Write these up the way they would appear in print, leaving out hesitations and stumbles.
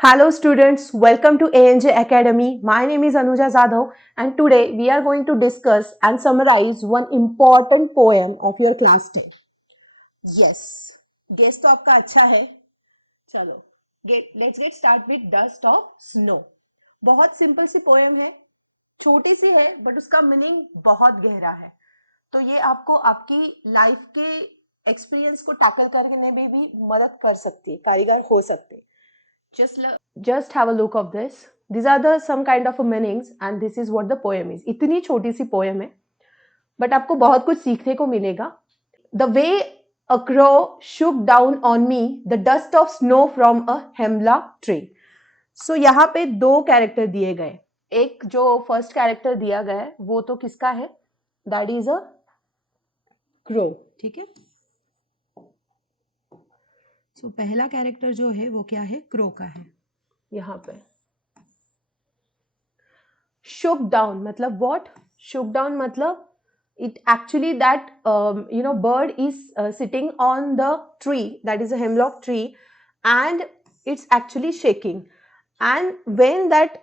Hello students, welcome to ANJ Academy. My name is Anuja Jadhav and today we are going to discuss and summarize one important poem of your class 10. Yes, guess तो आपका अच्छा है. चलो, let's get start with dust of snow. बहुत simple सी poem है, छोटी सी है but उसका मीनिंग बहुत गहरा है. तो ये आपको आपकी लाइफ के एक्सपीरियंस को टैकल करने में भी मदद कर सकती है, कारीगर हो सकते हैं. Just have a look of this. These are the some kind of meanings and this is what the poem is. इतनी छोटी सी poem है but आपको बहुत कुछ सीखने को मिलेगा. The way a crow shook down on me the dust of snow from a hemlock tree. So यहाँ पे दो कैरेक्टर दिए गए. एक जो फर्स्ट कैरेक्टर दिया गया है वो तो किसका है? That is a crow. ठीक है. सो पहला कैरेक्टर जो है वो क्या है? क्रो का है. यहाँ पे shook down मतलब what? shook down मतलब it actually that bird is sitting on the tree, that is a hemlock tree, and it's actually shaking. And when that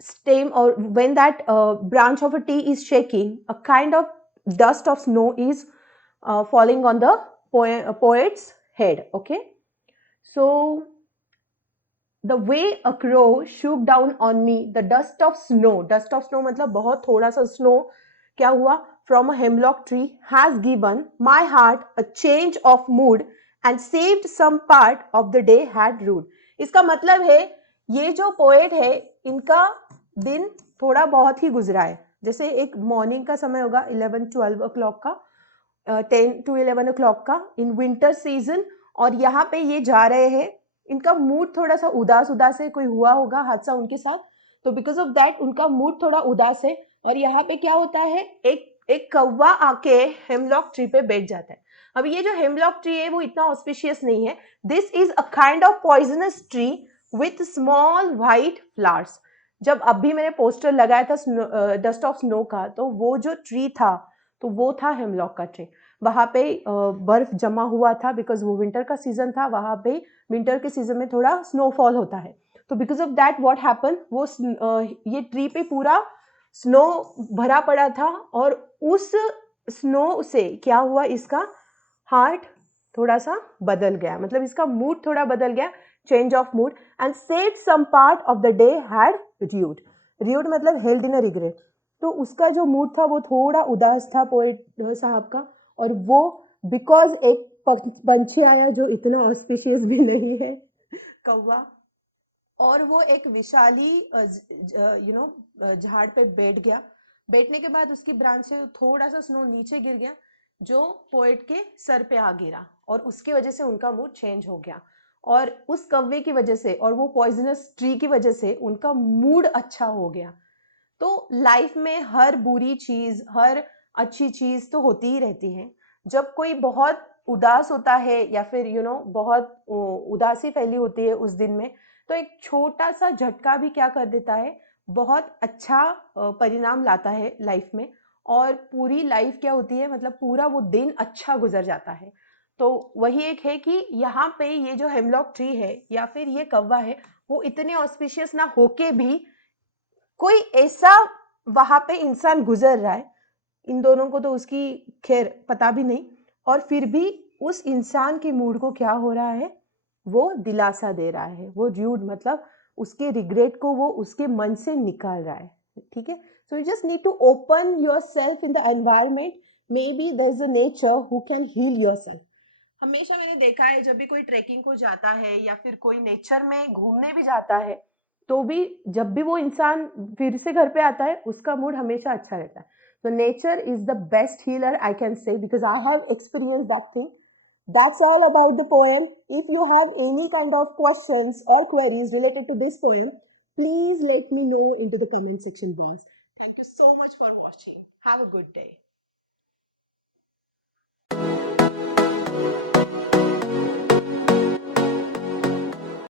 stem or when that branch of a tree is shaking, a kind of dust of snow is falling on the poet's head. Okay, so the way a crow shook down on me the dust of snow मतलब बहुत थोड़ा सा snow क्या हुआ from a hemlock tree has given my heart a change of mood and saved some part of the day had rude. इसका मतलब है ये जो पोएट है इनका दिन थोड़ा बहुत ही गुजरा है. जैसे एक मॉर्निंग का समय होगा 11-12 o'clock का, 10 to 11 o'clock का इन विंटर सीजन, और यहाँ पे ये जा रहे हैं. इनका मूड थोड़ा सा उदास उदास है, कोई हुआ होगा हादसा उनके साथ, तो बिकॉज ऑफ दैट उनका मूड थोड़ा उदास है. और यहाँ पे क्या होता है, एक कौवा आके हेमलॉक ट्री पे बैठ जाता है. अब ये जो हेमलॉक ट्री है वो इतना ऑस्पिशियस नहीं है. This is a kind of poisonous tree with small white flowers. जब अभी मैंने पोस्टर लगाया था डस्ट ऑफ स्नो का, तो वो जो ट्री था तो वो था हेमलॉक का ट्री. वहां पे बर्फ जमा हुआ था बिकॉज वो विंटर का सीजन था. वहां पे विंटर के सीजन में थोड़ा स्नोफॉल होता है. तो because of that what happen, वो ये ट्री पे पूरा स्नो भरा पड़ा था और उस स्नो से क्या हुआ, इसका हार्ट थोड़ा सा बदल गया, मतलब इसका मूड थोड़ा बदल गया, change of mood. And said some part of the day had rude. Rude मतलब हेल्ड इन अ रिग्रेट. तो उसका जो मूड था वो थोड़ा उदास था पोएट साहब का. और वो बिकॉज एक पंछी आया जो इतना ऑस्पिशियस भी नहीं है, कौवा, और वो एक विशाली झाड़ पे बैठ गया. बैठने के बाद उसकी ब्रांच से थोड़ा सा स्नो नीचे गिर गया जो पोएट के सर पे आ गिरा, और उसकी वजह से उनका मूड चेंज हो गया. और उस कौवे की वजह से और वो पॉइजनस ट्री की वजह से उनका मूड अच्छा हो गया. तो लाइफ में हर बुरी चीज, हर अच्छी चीज तो होती ही रहती है. जब कोई बहुत उदास होता है या फिर बहुत उदासी फैली होती है उस दिन में, तो एक छोटा सा झटका भी क्या कर देता है, बहुत अच्छा परिणाम लाता है लाइफ में. और पूरी लाइफ क्या होती है, मतलब पूरा वो दिन अच्छा गुजर जाता है. तो वही एक है कि यहाँ पे ये जो हेमलॉक ट्री है या फिर ये कौवा है, वो इतने ऑस्पिशियस ना होके भी कोई ऐसा वहां पे इंसान गुजर रहा है, इन दोनों को तो उसकी खैर पता भी नहीं, और फिर भी उस इंसान के मूड को क्या हो रहा है, वो दिलासा दे रहा है. वो ड्यूड मतलब उसके रिग्रेट को वो उसके मन से निकाल रहा है. ठीक है. So you just need to open yourself in the environment. May be there is a nature who can heal yourself. हमेशा मैंने देखा है जब भी कोई ट्रेकिंग को जाता है या फिर कोई नेचर में घूमने भी जाता है, तो भी जब भी वो इंसान फिर से घर पे आता है उसका मूड हमेशा अच्छा रहता है. So nature is the best healer, I can say, because I have experienced that thing. That's all about the poem. If you have any kind of questions or queries related to this poem, please let me know into the comment section box. Thank you so much for watching. Have a good day.